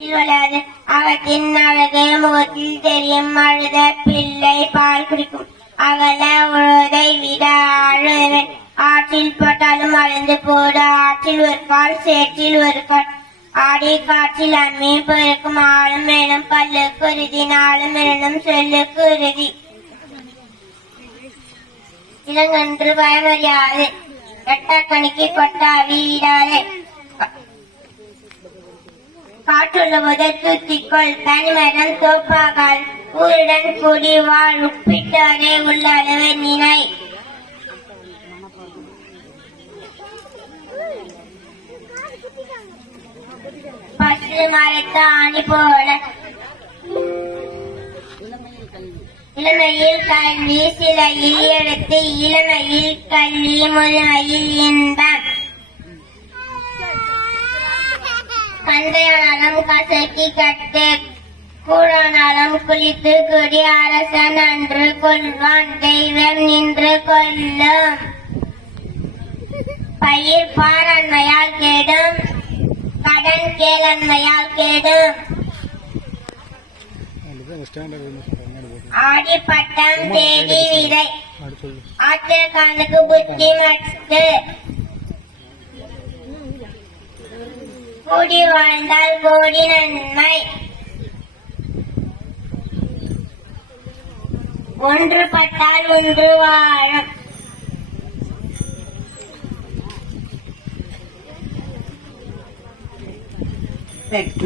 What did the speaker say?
வளராது அவற்றின் அழகு முகத்தில் தெரியும். அழுத பிள்ளை பால் குடிக்கும். அகல உழுதை விட அழுதவன். ஆற்றில் போட்டாலும் அழுந்து போடு. ஆற்றில் ஒரு பால் சேற்றில் ஒரு பால் ஆடி காற்றில் அம்மி பெருக்கும் ஆளும் எனும் பல்லுக்கு உறுதி. நாளும் எனும் சொல்லுக்கு உறுதி. இளங்கன்று பயமறியாது. எட்டக்கணிக்கு கொட்டாவி இடாதே காற்றுள்ள முதல் தூத்திக்கொள் தனிமரம் தோப்பாகால். ஊருடன் கூடி வாழ் உப்பிட்டாரே உள்ள அளவை நினை பசு மரத்த ஆணி போல. இளமையில் கல்வி சில இழியெடுத்து இளமையில் கல்வி முழுமையில் இன்பம். கந்தையானாலும் கசக்கி கட்டு கூழானாலும் குளித்து குடி அரசன் அன்று கொள்வான் தெய்வம் நின்று கொல்லும் பயிர் பாரன்மையால் கெடும் கடன் கேளன்மையால் கெடும். ஆடி பட்டம் தேடி விதை. ஆத்திரக்கானுக்கு புத்தி மட்டு. கூடி வாழ்ந்தால் கோடி நன்மை ஒன்றுபட்டால் ஒன்று வாழும் Thank you.